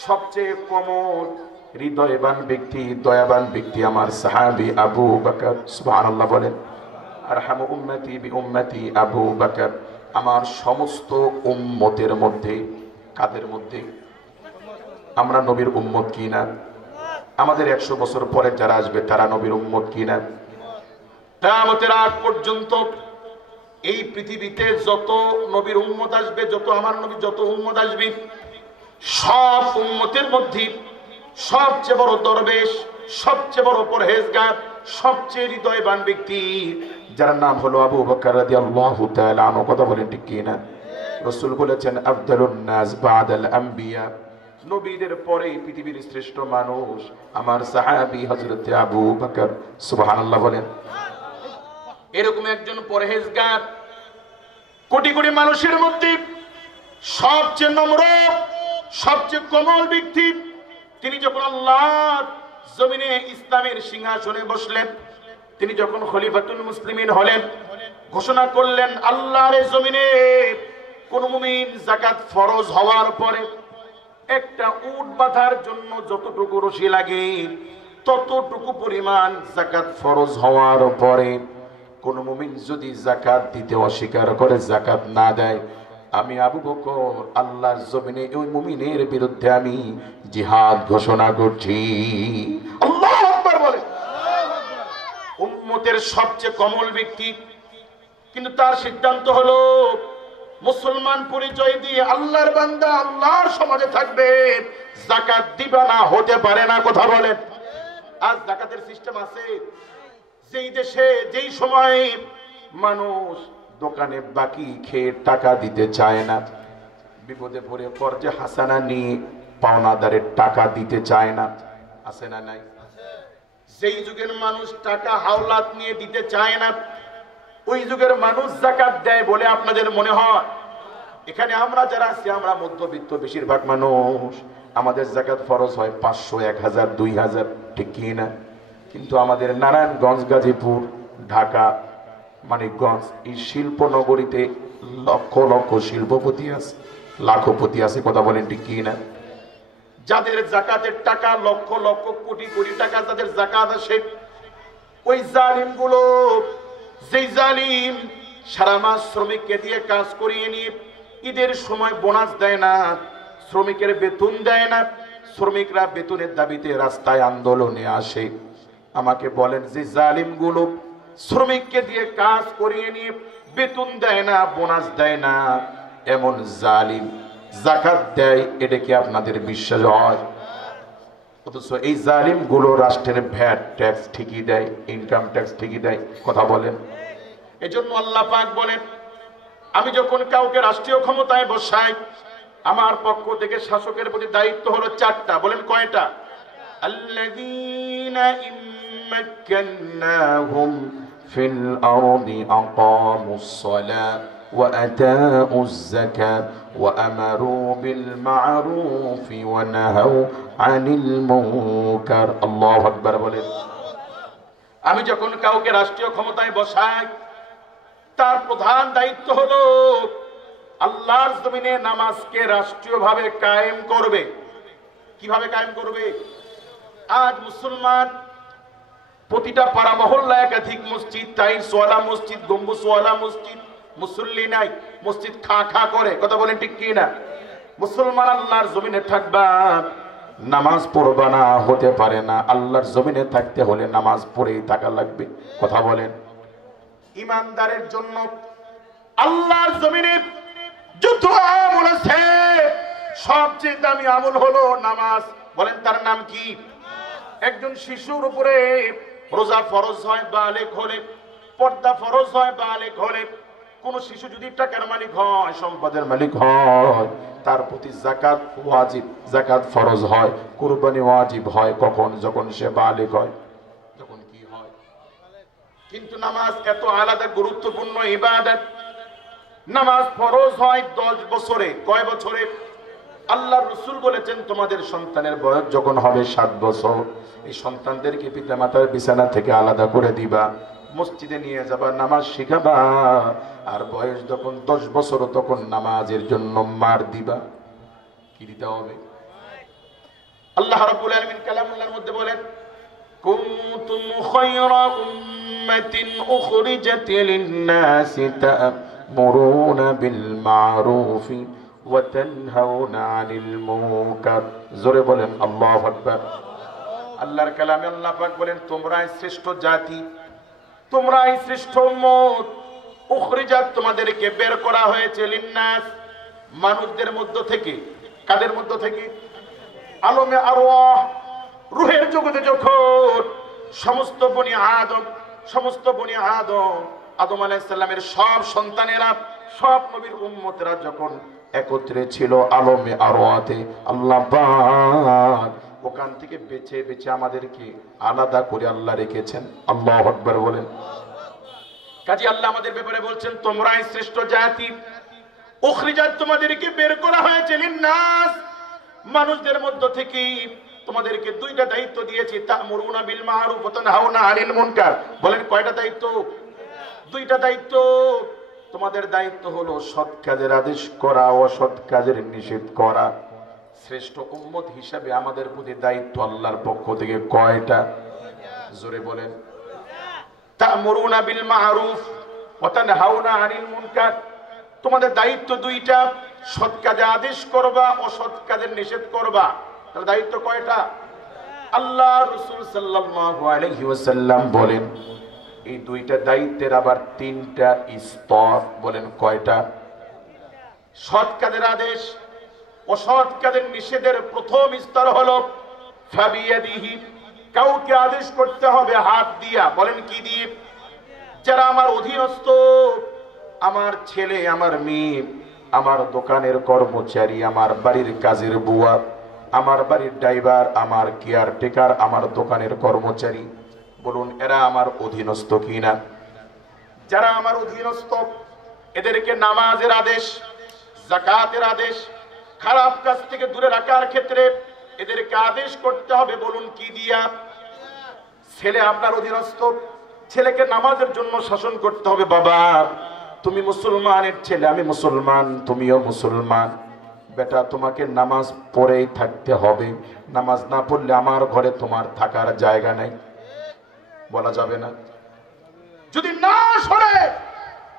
সবচেয়ে কোমল হৃদয়বান ব্যক্তি, দয়াবান ব্যক্তি আমার সাহাবী আবু বকর। সুবহানাল্লাহ বলেন। আরহামু উম্মতি বি উম্মতি আবু বকর। আমার সমস্ত উম্মতের মধ্যে, কাদের মধ্যে? আমরা নবীর উম্মত কিনা? আমাদের 100 বছর পরে যারা আসবে তারা নবীর উম্মত কিনা? কিয়ামতের আগ পর্যন্ত এই পৃথিবীতে যত নবীর উম্মত আসবে, যত আমার নবী যত উম্মত আসবে, সব উম্মতের মধ্যে সবচেয়ে বড় দরবেশ, সবচেয়ে বড় পরহেজগার, সবচেয়ে হৃদয়বান ব্যক্তি যার নাম হলো আবু বকর রাদিয়াল্লাহু তাআলা আনহু। কথা বলেন ঠিক কি না? রাসূল বলেছেন আফদালুন নাস বাদাল আম্বিয়া, নবীদের পরে পৃথিবীর শ্রেষ্ঠ মানুষ আমার সাহাবী হযরত আবু বকর। সুবহানাল্লাহ বলেন। এরকম একজন পরহেজগার, কোটি কোটি মানুষের মধ্যে সবচেয়ে নম্র, সবচেয়ে কোমল ব্যক্তি, তিনি যখন আল্লাহর জমিনে ইসলামের সিংহাসনে বসলেন, তিনি যখন খলিফাতুল মুসলিমিন হলেন, ঘোষণা করলেন আল্লাহর জমিনে কোন মুমিন যাকাত ফরজ হওয়ার পরে একটা উট বাঁধার জন্য যতটুকু রশি লাগে ততটুকু পরিমাণ যাকাত ফরজ হওয়ার পরে কোন মুমিন যদি যাকাত দিতে অস্বীকার করে, যাকাত না দেয়, আমি আবু বকর আল্লাহর জমিনে ওই মুমিনের বিরুদ্ধে আমি জিহাদ ঘোষণা করছি। আল্লাহু আকবার বলে। উম্মতের সবচেয়ে কোমল ব্যক্তি, কিন্তু তার সিদ্ধান্ত হলো মুসলমান পরিচয় দিয়ে আল্লাহর বান্দা আল্লাহর সমাজে থাকবে, যাকাত দিবা না, হতে পারে না। কথা বলেন। আজ যাকাতের সিস্টেম আছে, যেই দেশে যেই সময় মানুষ দোকানে বাকি খেয়ে টাকা দিতে চায় না, বিপদে পড়ে কর্জে হাসানা নিয়ে পাওনাদারের টাকা দিতে চায় না, আছে না নাই? যেই যুগের মানুষ টাকা হাওলাত নিয়ে দিতে চায় না, ওই যুগের মানুষ যাকাত দেয় বলে আপনাদের মনে হয়? এখানে আমরা যারা আছি আমরা মধ্যবিত্ত বেশিরভাগ মানুষ, আমাদের যাকাত ফরজ হয় 500, 1000, 2000, ঠিক কি না? কিন্তু আমাদের নারায়ণগঞ্জ, গাজীপুর, ঢাকা, মানিকগঞ্জ এই শিল্প নগরীতে লক্ষ লক্ষ শিল্পপতি আছে, লাখপতি আছে। কথা বলেন ঠিক কি না? যাদের যাকাতের টাকা লক্ষ লক্ষ কোটি কোটি টাকা যাদের যাকাত আসে, ওই জালিম গুলো, যেই জালিম সারা মাস শ্রমিককে দিয়ে কাজ করিয়ে নিয়ে ঈদের সময় বোনাস দেয় না, শ্রমিকের বেতন দেয় না, শ্রমিকরা বেতনের দাবিতে রাস্তায় আন্দোলনে আসে, আমাকে বলেন যে জালিম গুলো শ্রমিককে দিয়ে কাজ করিয়ে নিয়ে বেতন দেয় না, বোনাস দেয় না, এমন জালিম যাকাত দেয়, এটা কি আপনাদের বিশ্বাস হয়? অথচ এই জালিম গুলো রাষ্ট্রের ভ্যাট ট্যাক্স ঠিকই দেয়, ইনকাম ট্যাক্স ঠিকই দেয়। কথা বলেন। এজন্য আল্লাহ পাক বলেন, আমি যখন কাউকে রাষ্ট্রীয় ক্ষমতায় বসাই, আমার পক্ষ থেকে শাসকের প্রতি দায়িত্ব হলো 4টা। বলেন কয়টা? আল্লাযীনা ইম্মাক্কান্নাহুম ফিল আরদি আকামুস সালাহ ওয়া আতাউয যাকাত ওয়া আমারু বিল মা'রুফ ওয়া নাহাউ আনিল মুনকার। আল্লাহু আকবার বলেন। আমি যখন কাউকে রাষ্ট্রীয় ক্ষমতায় বসাই, তার প্রধান দায়িত্ব হলো আল্লাহর জমিনে নামাজকে রাষ্ট্রীয়ভাবে কায়েম করবে। কিভাবে কায়েম করবে? আজ মুসলমান প্রতিটা পাড়া মহল্লা একাধিক মসজিদ, টাইলসওয়ালা মসজিদ, গম্বুজওয়ালা মসজিদ, মুসল্লি নাই, মসজিদ খা খা করে। কথা বলেন ঠিক কি না? মুসলমান আল্লাহর জমিনে থাকবা, নামাজ পড়বা না, হতে পারে না। আল্লাহর জমিনে থাকতে হলে নামাজ পড়েই থাকা লাগবে। কথা বলেন। ইমানদারের জন্য আল্লাহর জমিনে যত আমল আছে, সবচেয়ে দামি আমল হলো নামাজ। বলেন তার নাম কি? একজন শিশুর উপরে রোজা ফরজ হয় বালেগ হলে, পর্দা ফরজ হয় বালেগ হলে। কোন শিশু যদি টাকার মালিক হয়, সম্পদের মালিক হয়, তার প্রতি যাকাত ওয়াজিব, যাকাত ফরজ হয়, কুরবানি ওয়াজিব হয় কখন? যখন সে বালেগ হয়। তখন কি হয়? কিন্তু নামাজ এত আলাদা গুরুত্বপূর্ণ ইবাদত, নামাজ ফরজ হয় 10 বছরে। কয় বছরে? আল্লাহর রাসূল বলেছেন তোমাদের সন্তানের বয়স যখন হবে 7 বছর, এই সন্তানদেরকে পিতামাতার বিছানা থেকে আলাদা করে দিবা, মসজিদে নিয়ে যাবা, নামাজ শিখাবা। আর বয়স যখন 10 বছর তখন নামাজের জন্য মার দিবা। কি দিতে হবে? আল্লাহ রাব্বুল আলামিন কালামুল্লাহর মধ্যে বলেন, কুনতুম খায়রা উম্মাতিন উখরিজাত লিন-নাসি তা'মুরুনা বিল মা'রুফি ওয়া তানহাউনা আনিল মুনকার। জোরে বলেন আল্লাহু আকবার। আল্লাহর কালামে আল্লাহ পাক বলেন, তোমরাই শ্রেষ্ঠ জাতি, তোমরাই শ্রেষ্ঠ উম্মত। উখরিজাত, তোমাদেরকে বের করা হয়েছে, লিন-নাস, মানুষদের মধ্য থেকে। কাদের মধ্য থেকে? আলমে আরওয়াহ, রূহের জগতে যখন সমস্ত বনি আদম আলাইহিস সালামের সব সন্তানেরা, সব নবীর উম্মতেরা যখন একত্রে ছিল আলমে আরওয়াতে, আল্লাহ পাক ওখান থেকে বেছে বেছে আমাদেরকে আলাদা করে আল্লাহ রেখেছেন। আল্লাহু আকবার বলেন। কাজী আল্লাহ আমাদের ব্যাপারে বলছেন, তোমরাই শ্রেষ্ঠ জাতি। উখরিজাত, তোমাদেরকে বের করা হয়েছে, লিন-নাস, মানুষদের মধ্য থেকে। তোমাদেরকে দুইটা দায়িত্ব দিয়েছি, তা'মুরুনা বিল মা'রুফ ওয়া তানহাউনা আনিল মুনকার। বলেন কয়টা দায়িত্ব? দুইটা দায়িত্ব। তোমাদের দায়িত্ব হলো সৎ কাজের আদেশ করা, অসৎ কাজের নিষেধ করা। শ্রেষ্ঠ উম্মত হিসাবে আমাদের প্রতি দায়িত্ব আল্লাহর পক্ষ থেকে কয়টা? জোরে বলেন। তা'মুরুনা বিল মা'রুফ ওয়া তানহাউনা আনিল মুনকার। তোমাদের দায়িত্ব দুইটা, সৎ কাজে আদেশ করবা, অসৎ কাজের নিষেধ করবা। তার দায়িত্ব কয়টা? আল্লাহ রাসূল সাল্লাল্লাহু আলাইহি ওয়াসাল্লাম বলেন, এই দুইটা দায়িত্বের আবার তিনটা স্তর। বলেন কয়টা? সৎ কাজের আদেশ, অসৎ কাজের নিষেধের প্রথম স্তর হলো ফাবিয়াদিহি, কাউকে আদেশ করতে হবে হাত দিয়া। বলেন কি দিয়ে? যারা আমার অধীনস্থ, আমার ছেলে, আমার মেয়ে, আমার দোকানের কর্মচারী, আমার বাড়ির কাজের বুয়া, আমার বাড়ির ড্রাইভার, আমার কেয়ারটেকার, আমার দোকানের কর্মচারী, বলুন এরা আমার অধীনস্থ কিনা? যারা আমার অধীনস্থ, এদেরকে নামাজের আদেশ, যাকাতের আদেশ, খারাপ কাজ থেকে দূরে রাখার ক্ষেত্রে এদেরকে আদেশ করতে হবে। বলুন কি দিয়া? ছেলে আপনার অধীনস্থ, ছেলেকে নামাজের জন্য শাসন করতে হবে। বাবা, তুমি মুসলমানের ছেলে, আমি মুসলমান, তুমিও মুসলমান, বেটা তোমাকে নামাজ পড়েই থাকতে হবে। নামাজ না পড়লে আমার ঘরে তোমার থাকার জায়গা নাই। বলা যাবে না? যদি না সরে,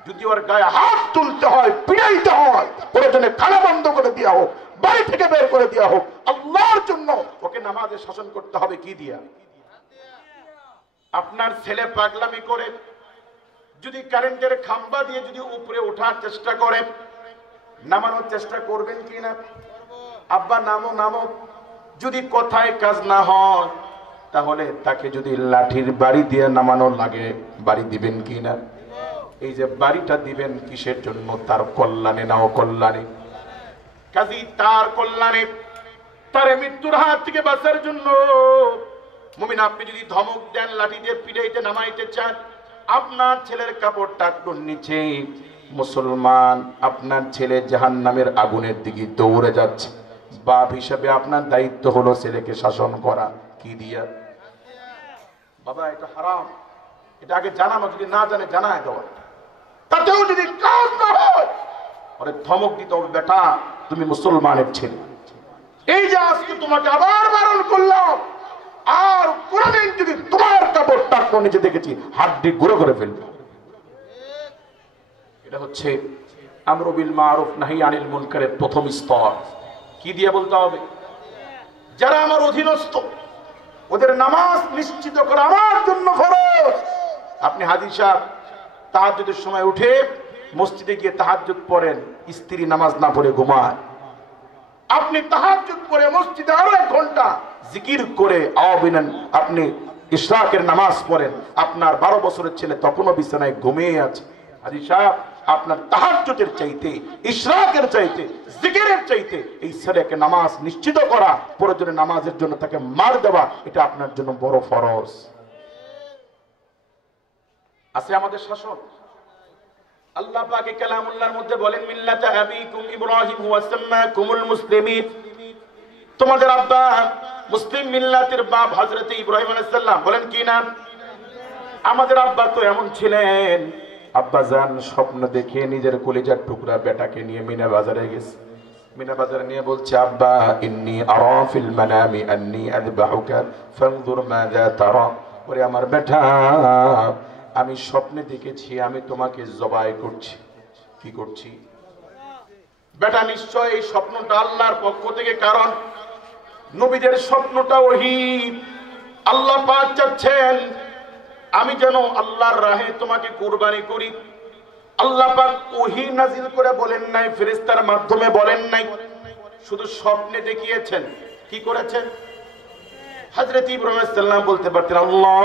যদি ওর গায়ে হাত তুলতে হয়, পিড়াইতে হয়, প্রয়োজনে খানা বন্ধ করে দেওয়া হোক, বাড়ি থেকে বের করে দেওয়া হোক, আল্লাহর জন্য ওকে নামাজে শাসন করতে হবে। কি দিয়া? আপনার ছেলে পাগলামি করে যদি কারেন্টের খাম্বা দিয়ে যদি উপরে ওঠার চেষ্টা করে, নামানোর চেষ্টা করবেন কি না? আব্বা নামো নামো। যদি কথায় কাজ না হয়, তাহলে তাকে যদি লাঠির বাড়ি দিয়ে নামানো লাগে, বাড়ি দিবেন কি না? এই যে বাড়িটা দিবেন কিসের জন্য? তার কল্যাণে না অকল্যাণে? কাজী তার কল্যাণে, তার মৃত্যুর হাত থেকে বাঁচার জন্য। মুমিন, আপনি যদি ধমক দেন, লাঠি দিয়ে পিটাইতে নামাইতে চান, আপনার ছেলের কাপড়টা একটু নিচে, মুসলমান, আপনার ছেলে জাহান্নামের আগুনের দিকে দৌড়ে যাচ্ছে। বাপ হিসাবে আপনার দায়িত্ব হলো ছেলেকে শাসন করা। কি দিয়া? বাবা এটা হারাম, এটা আগে জানানো, যদি না জানে জানায় দেওয়া। তাতেও যদি কাজ না হয়, ওরে ধমক দিতে হবে, বেটা তুমি মুসলমানের ছেলে। এই যে আজকে তোমাকে আবার বারণ করলাম, আর কোনদিন যদি তোমার কাপড়টা নিচে দেখেছি, হাড্ডি গুঁড়ো করে ফেলবে। এটা হচ্ছে আমরু বিল মারুফ নাহি আনিল মুনকারের প্রথম স্তর। কি দিয়ে বলতে হবে? যারা আমার অধীনস্থ, ওদের নামাজ নিশ্চিত করা আমার জন্য ফরজ। আপনি হাজী সাহেব তাহাজ্জুদের সময় উঠে মসজিদে গিয়ে তাহাজ্জুদ পড়েন, স্ত্রী নামাজ না পড়ে ঘুমায়। আপনি তাহাজ্জুদ পড়ে মসজিদে আরো 1 ঘন্টা জিকির করে আওয়াবিনান আপনি ইশরাকের নামাজ পড়েন, আপনার 12 বছরের ছেলে তখনও বিছানায় ঘুমিয়ে আছে। হাজী সাহেব, আপনার তাহাজ্জুদের চাইতে, ইশরাকের চাইতে, জিকিরের চাইতে এই ছেলেকে নামাজ নিশ্চিত করা, প্রয়োজনে নামাজের জন্য তাকে মার দেওয়া, এটা আপনার জন্য বড় ফরজ। আছে আমাদের শাসন। আল্লাহ পাক কালামুল্লাহর মধ্যে বলেন, মিল্লাতা আবিকুম ইব্রাহিম ওয়া সাম্মাকুমুল মুসলিমিন। তোমাদের আব্বা মুসলিম মিল্লাতের বাপ হযরত ইব্রাহিম আলাইহিস সালাম। বলেন কি নাম? আমাদের আব্বা তো এমন ছিলেন, আব্বাজান স্বপ্ন দেখে নিজের কলিজার টুকরা বেটাকে নিয়ে মিনা বাজারে গেছে। মিনা বাজারে নিয়ে বলছে, আব্বা ইন্নী আরা ফিল মানামি আন্নী আযবাহুকা ফানজুর মাযা তারা। ওরে আমার বেটা, আমি স্বপ্নে দেখেছি আমি তোমাকে জবাই করছি। কি করছি? বেটা নিশ্চয় এই স্বপ্নটা আল্লাহর পক্ষ থেকে, কারণ নবীদের স্বপ্নটা ওহী। আল্লাহ পাক চাচ্ছেন আমি যেন আল্লাহর রাহে তোমাকে কুরবানি করি। আল্লাহ পাক ওহী নাজিল করে বলেন নাই, ফেরেশতার মাধ্যমে বলেন নাই, শুধু স্বপ্নে দেখিয়েছেন। কি করেছেন? হযরত ইব্রাহিম আলাইহিস সালাম বলতে পারতেন, আল্লাহ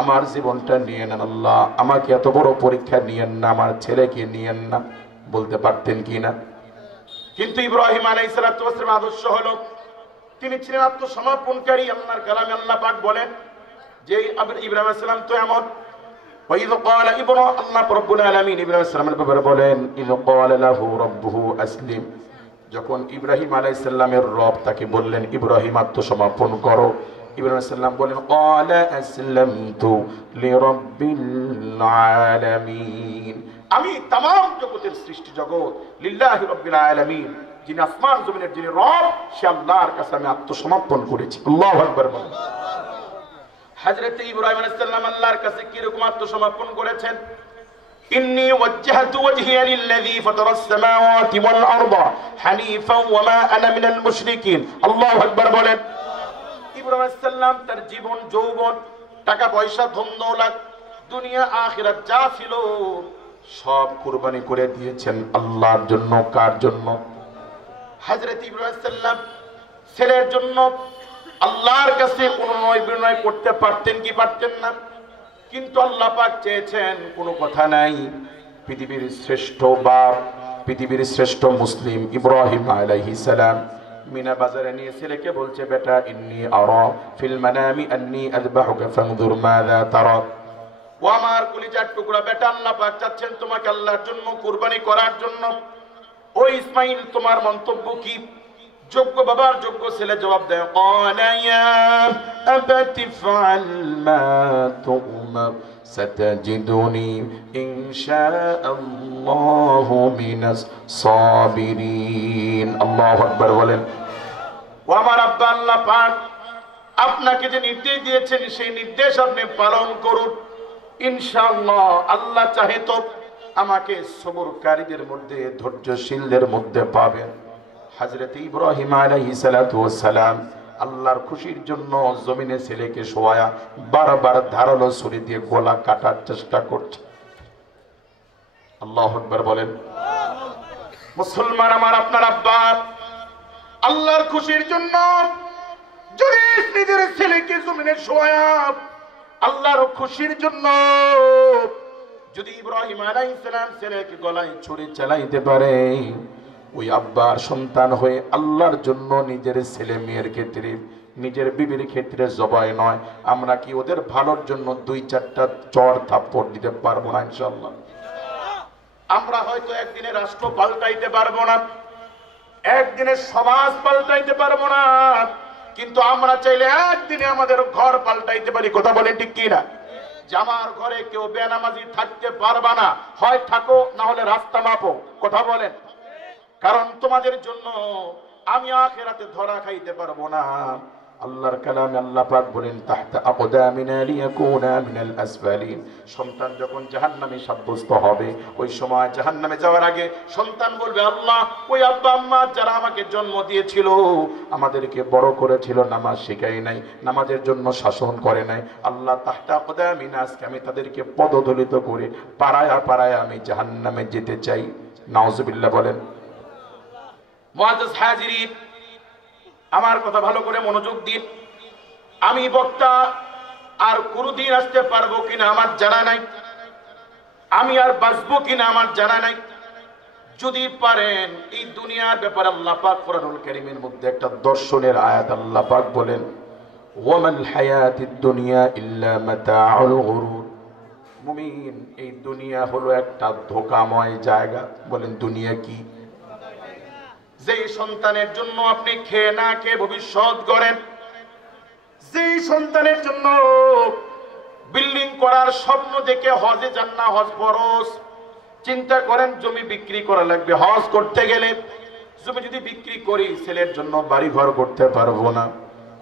আমার জীবনটা নিয়ে নেন, আল্লাহ আমাকে এত বড় পরীক্ষা নিয়েন না, আমার ছেলেকে নিয়েন না, বলতে পারতেন কি না? কিন্তু ইব্রাহিম আলাইহিস সালাতু ওয়াস সালাম আদর্শ হলো তিনি ছিলেন আত্মসমর্পণকারী। আল্লাহর কালামে আল্লাহ পাক বলেন যে ইব্রাহিম আলাইহিস সালাম তো এমন। ওয়াইদ ক্বালা ইব্রাহিম, আল্লাহ রব্বুল আলামিন ইব্রাহিম আলাইহিস সালামের ব্যাপারে বলেন, ইয ক্বালা লাহু রাব্বুহু আসলিম। যখন ইব্রাহিম আলাইহিস সালামের রব তাকে বললেন ইব্রাহিম আত্মসমর্পণ করো, ইব্রাহিম আলাইহিস সালাম বলেন ক্বালা আসলামতু লিরাব্বিল আলামিন। আমি तमाम জগতের সৃষ্টি জগৎ লিল্লাহি রাব্বিল আলামিন, যিনি আসমান জমিনের যিনি রব, সে আল্লাহর কাছে আমি আত্মসমর্পণ করেছি। আল্লাহু আকবার বলেন। হযরত ইব্রাহিম আলাইহিস সালাম আল্লাহর কাছে কি রকম আত্মসমর্পণ করেছেন? ইন্নী ওয়াজ্জাহতু ওয়াজহিয়া লিল্লাযী ফাতারাস সামাওয়াতি ওয়াল আরদা হানিফান ওয়া মা আনা মিনাল মুশরিকিন। আল্লাহু আকবার বলেন। ইব্রাহিম আলাইহিস সালাম তার জীবন যৌবন, টাকা পয়সা, ধন দৌলত, দুনিয়া আখিরাত যা ছিল সব কুরবানি করে দিয়েছেন আল্লাহর জন্য। কার জন্য? হযরত ইব্রাহিম আলাইহিস সালাম ছেলের জন্য আল্লাহর কাছে অনুনয় বিনয় করতে পারতেন কি পারতেন না? কিন্তু আল্লাহ পাক চেয়েছেন, কোনো কথা নাই, পৃথিবীর শ্রেষ্ঠ বাপ, পৃথিবীর শ্রেষ্ঠ মুসলিম ইব্রাহিম আলাইহিস সালাম মিনা বাজারে নিয়ে ছেলেকে বলছে, বেটা ইন্নী আরা ফিল মানামি আন্নী আযবাহুকা ফানজুর মাযা তারা। ও আমার কলিজার টুকরা বেটা, আল্লাহ পাক চাচ্ছেন তোমাকে আল্লাহর জন্য কুরবানি করার জন্য। ও ইসমাইল, তোমার মন্তব্য কি? যোগ্য বাবার যোগ্য ছেলে জবাব দেয়, ক্বালা ইয়া আবাতি ফাআল মা তু'মার সাতাজিদুনি ইনশাআল্লাহু মিনাস সাবিরিন। আল্লাহু আকবার বলেন। ও আমার আব্বা, আল্লাহ পাক আপনাকে যে নির্দেশ দিয়েছেন সেই নির্দেশ আপনি পালন করুন, ইনশাআল্লাহ আল্লাহ চাহে তো আমাকে সবরকারীদের মধ্যে, ধৈর্যশীলদের মধ্যে পাবেন। হযরত ইব্রাহিম আলাইহিস সালাতু ওয়াস সালাম আল্লাহর খুশির জন্য জমিনে ছেলেকে শোয়া বারবার ধারালো ছুরি দিয়ে গলা কাটার চেষ্টা করছে। আল্লাহু আকবার বলেন। মুসলমান আমার, আপনার আব্বা আল্লাহর খুশির জন্য যদি নিজের ছেলেকে জমিনে শোয়া আল্লাহর খুশির জন্য যদি ইব্রাহিম আলাইহিস সালাম ছেলেকে গলায় ছুরি চালাইতে পারে, ওই আব্বার সন্তান হয়ে আল্লাহর জন্য নিজের ছেলে মেয়ের ক্ষেত্রে, নিজের বিবির ক্ষেত্রে জবাই নয়, আমরা কি ওদের ভালোর জন্য 2-4টা চড় থাপ্পড় দিতে পারবো না? ইনশাআল্লাহ। আমরা হয়তো একদিনে রাষ্ট্র পাল্টাইতে পারবো না, একদিনে সমাজ পাল্টাইতে পারবো না, কিন্তু আমরা চাইলে একদিনে আমাদের ঘর পাল্টাইতে পারি। কথা বলেন ঠিক কি না? যে আমার ঘরে কেউ বেনামাজি থাকতে পারবা না, হয় থাকো না হলে রাস্তা মাপো। কথা বলেন। কারণ তোমাদের জন্য আমি আখিরাতে ধরা খাইতে পারবো না। আল্লাহর কালামে আল্লাহ পাক বলেন, তাহতা আকদামিনা লিয়াকুনা মিনাল আসফালিন। সন্তান যখন জাহান্নামে সাব্যস্ত হবে, ওই সময় জাহান্নামে যাওয়ার আগে সন্তান বলবে, আল্লাহ ওই আব্বা আম্মা যারা আমাকে জন্ম দিয়েছিল, আমাদেরকে বড় করেছিল, নামাজ শেখায় নাই, নামাজের জন্য শাসন করে নাই, আল্লাহ তাহতা আকদামিনা, আজকে আমি তাদেরকে পদদলিত করে পাড়ায় পাড়ায় আমি জাহান্নামে যেতে চাই। নাউজুবিল্লাহ বলেন। মুআজ্জাজ হাজিরিন, আমার কথা ভালো করে মনোযোগ দিন। আমি বক্তা আর কোনদিন আসতে পারবো কিনা আমার জানা নাই, আমি আর বাঁচবো কিনা আমার জানা নাই। যদি পারেন এই দুনিয়ার ব্যাপারে আল্লাহ পাক কোরআনুল কারীমের মধ্যে একটা দর্শনের আয়াত আল্লাহ পাক বলেন, ওয়ামাল হায়াতিদ দুনিয়া ইল্লা মাতাউল গুরুর। মুমিন, এই দুনিয়া হলো একটা ধোঁকাময় জায়গা। বলেন দুনিয়া কি? যেই সন্তানের জন্য আপনি খেয়ে না খেয়ে ভবিষ্যৎ গড়েন, যেই সন্তানের জন্য বিল্ডিং করার স্বপ্ন দেখে হজে যান না, হজ ফরজ, চিন্তা করেন জমি বিক্রি করা লাগবে হজ করতে গেলে, জমি যদি বিক্রি করি ছেলের জন্য বাড়ি ঘর করতে পারবো না।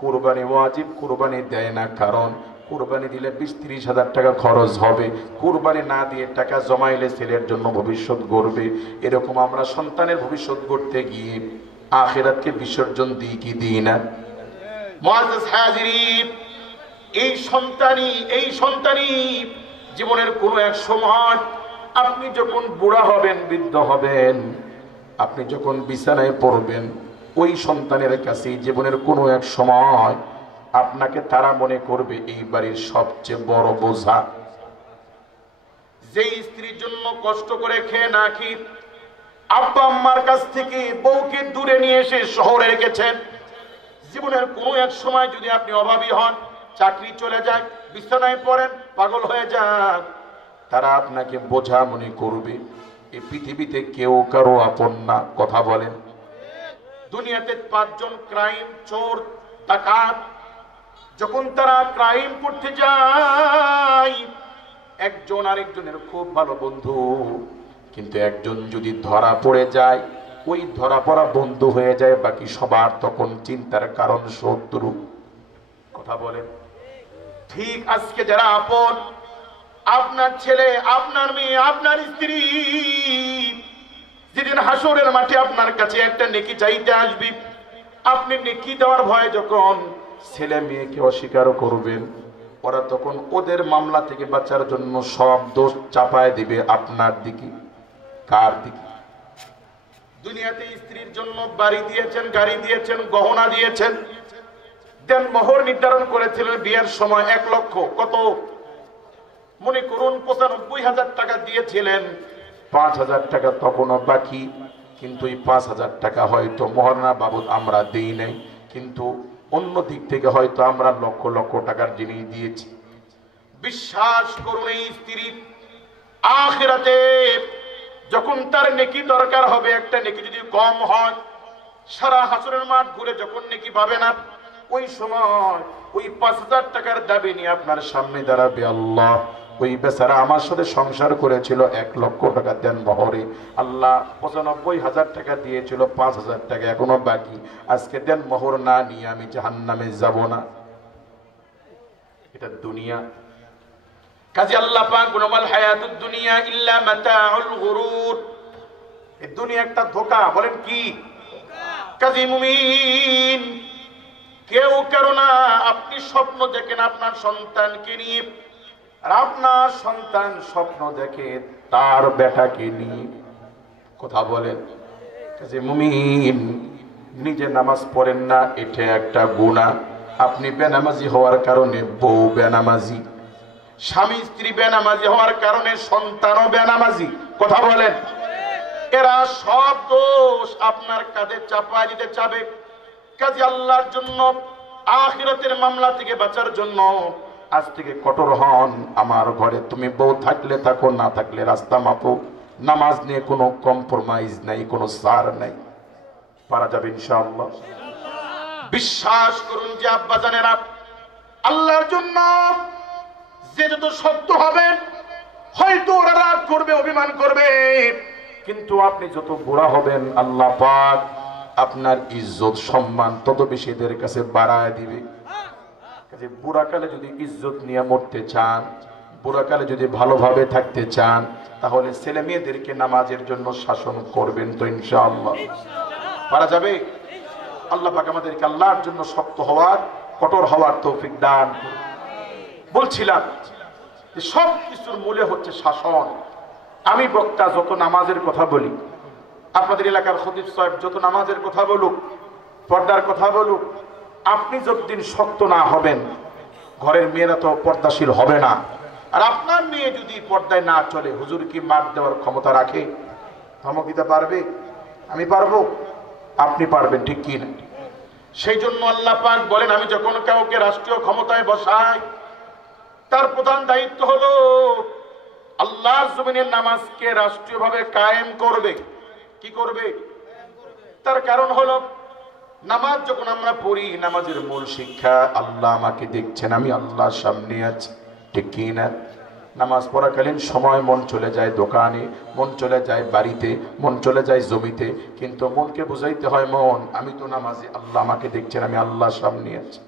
কুরবানি ওয়াজিব, কুরবানি দেয় না, কারণ কুরবানি দিলে 20-30 হাজার টাকা খরচ হবে, কুরবানি না দিয়ে টাকা জমাইলে ছেলের জন্য ভবিষ্যৎ গড়বে। এরকম আমরা সন্তানের ভবিষ্যৎ গড়তে গিয়ে আখিরাতকে বিসর্জন দিই কি দিই না? মুআজ্জাজ হাজিরিন, এই সন্তানই জীবনের কোনো এক সময় আপনি যখন বুড়া হবেন, বৃদ্ধ হবেন, আপনি যখন বিছানায় পড়বেন, ওই সন্তানের কাছে জীবনের কোনো এক সময় আপনাকে তারা মনে করবে এই বাড়ির সবচেয়ে বড় বোঝা। যেই স্ত্রীর জন্য কষ্ট করে খেয়ে না খেয়ে আব্বা আম্মার কাছ থেকে বউকে দূরে নিয়ে এসে শহরে রেখেছেন, জীবনের কোনো এক সময় যদি আপনি অভাবী হন, চাকরি চলে যায়, বিছানায় পড়েন, পাগল হয়ে যান, তারা আপনাকে বোঝা মনে করবে। এই পৃথিবীতে কেউ কারো আপন না। কথা বলেন। দুনিয়াতে 5 জন ক্রাইম, চোর, ডাকাত, যখন তারা ক্রাইম করতে যায়, একজন আরেকজনের খুব ভালো বন্ধু, কিন্তু একজন যদি ধরা পড়ে যায়, ওই ধরা পড়া বন্ধু হয়ে যায় বাকি সবার তখন চিন্তার কারণ শত্রু। কথা বলেন। ঠিক আজকে যারা আপন, আপনার ছেলে, আপনার মেয়ে, আপনার স্ত্রী, যেদিন হাসরের মাঠে আপনার কাছে একটা নেকি চাইতে আসবে, আপনি নেকি দেওয়ার ভয়ে যখন ছেলে মেয়েকে অস্বীকার করবেন, ওরা তখন ওদের মামলা থেকে বাঁচার জন্য সব দোষ চাপায় দিবে আপনার দিকে। কার দিকে? দুনিয়াতে স্ত্রীর জন্য বাড়ি দিয়েছেন, গাড়ি দিয়েছেন, গহনা দিয়েছেন, দেন মোহর নির্ধারণ করেছিলেন বিয়ের সময় 1 লক্ষ। কত? মনে করুন 95,000 টাকা দিয়েছিলেন, 5,000 টাকা তখনও বাকি, কিন্তু এই 5,000 টাকা হয়তো মোহরনা বাবদ আমরা দেই নাই, কিন্তু অন্য দিক থেকে হয়তো আমরা লক্ষ লক্ষ টাকার জিনিস দিয়েছি। বিশ্বাস করুন, এই স্ত্রী আখিরাতে যখন তার নেকি দরকার হবে, একটা নেকি যদি কম হয়, সারা হাসরের মাঠ ঘুরে যখন নেকি পাবে না, ওই সময় ওই 5,000 টাকার দাবি নিয়ে আপনার সামনে দাঁড়াবে, আল্লাহ ওই বেচারা আমার সাথে সংসার করেছিল, 1 লক্ষ টাকা দেন মোহরে, আল্লাহ 95,000 টাকা দিয়েছিল, 5,000 টাকা এখনো বাকি, আজকে দেন মোহর, না নিয়ে আমি জাহান্নামে যাব না। এটা দুনিয়া। কাজে আল্লাহ পাক গুনামাল হায়াতুদ দুনিয়া ইল্লা মাতাউল গুরুর, এই দুনিয়া একটা ধোঁকা। বলেন কি? কাজে মুমিন কেউ কারো না। আপনি স্বপ্ন দেখেন আপনার সন্তানকে নিয়ে, আর আপনার সন্তান স্বপ্ন দেখে তার বেটাকে নিয়ে। কথা বলেন। কাজে মুমিন নিজে নামাজ পড়েন না, এটা একটা গুনাহ। আপনি বেনামাজি হওয়ার কারণে বউ বেনামাজি, স্বামী স্ত্রী বেনামাজি হওয়ার কারণে সন্তানও বেনামাজি। কথা বলেন। এরা সব দোষ আপনার কাঁধে চাপায় দিতে চাবে। কাজে আল্লাহর জন্য, আখিরাতের মামলা থেকে বাঁচার জন্য আজ থেকে কঠোর হন। আমার ঘরে তুমি বউ থাকলে থাকো, না থাকলে রাস্তা মাপো। নামাজ নিয়ে কোনো কম্প্রোমাইজ নাই, কোনো সার নাই। পারা যাবে ইনশাআল্লাহ। বিশ্বাস করুন যে আব্বাজানেরা, আল্লাহর জন্য যে যত শক্ত হবে, হয়তো ওরা রাগ করবে, অভিমান করবে, কিন্তু আপনি যত বুড়া হবেন, আল্লাহ পাক আপনার ইজ্জত সম্মান তত বেশি এদের কাছে বাড়ায় দিবে। কাজে বুড়াকালে যদি ইজ্জত নিয়ে মরতে চান, বুড়াকালে যদি ভালোভাবে থাকতে চান, তাহলে ছেলে মেয়েদেরকে নামাজের জন্য শাসন করবেন তো ইনশাআল্লাহ। পারা যাবে? আল্লাহ পাক আমাদেরকে আল্লাহর জন্য শক্ত হওয়ার, কঠোর হওয়ার তৌফিক দান করুন। বলছিলাম যে সব কিছুর মূলে হচ্ছে শাসন। আমি বক্তা যত নামাজের কথা বলি, আপনাদের এলাকার খতিব সাহেব যত নামাজের কথা বলুক, পর্দার কথা বলুক, আপনি যতদিন শক্ত না হবেন, ঘরের মেয়েরা তো পর্দাশীল হবে না। আর আপনার মেয়ে যদি পর্দায় না চলে, হুজুর কি মার দেওয়ার ক্ষমতা রাখে? ধমক দিতে পারবে? আমি পারবো, আপনি পারবেন, ঠিক কি না? সেই জন্য আল্লাহ পাক বলেন, আমি যখন কাউকে রাষ্ট্রীয় ক্ষমতায় বসাই, তার প্রধান দায়িত্ব হলো আল্লাহর জমিনের নামাজকে রাষ্ট্রীয়ভাবে কায়েম করবে। কি করবে? তার কারণ হলো নামাজ যখন আমরা পড়ি, নামাজের মূল শিক্ষা আল্লাহ আমাকে দেখছেন, আমি আল্লাহর সামনে আছি, ঠিক কি না? নামাজ পড়াকালীন সময় মন চলে যায় দোকানে, মন চলে যায় বাড়িতে, মন চলে যায় জমিতে, কিন্তু মনকে বুঝাইতে হয়, মন আমি তো নামাজি, আল্লাহ আমাকে দেখছেন, আমি আল্লাহর সামনে আছি।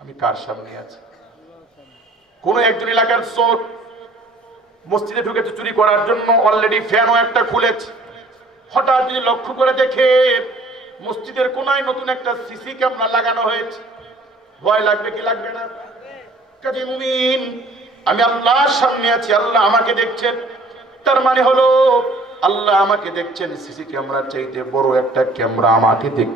আমি কার সামনে আছি? কোন একজন এলাকার চোর মসজিদে ঢুকেছে চুরি করার জন্য, অলরেডি ফ্যানও একটা খুলেছে। হঠাৎ যদি লক্ষ্য করে দেখে মসজিদের কোনায় নতুন একটা সিসি ক্যামেরা লাগানো হয়েছে, ভয় লাগবে কি লাগবে না? কাজে মুমিন, আমি আল্লাহর সামনে আছি, আল্লাহ আমাকে দেখছেন, তার মানে হলো আল্লাহ আমাকে দেখছেন, সিসি ক্যামেরার চাইতে বড় একটা ক্যামেরা আমাকে দেখ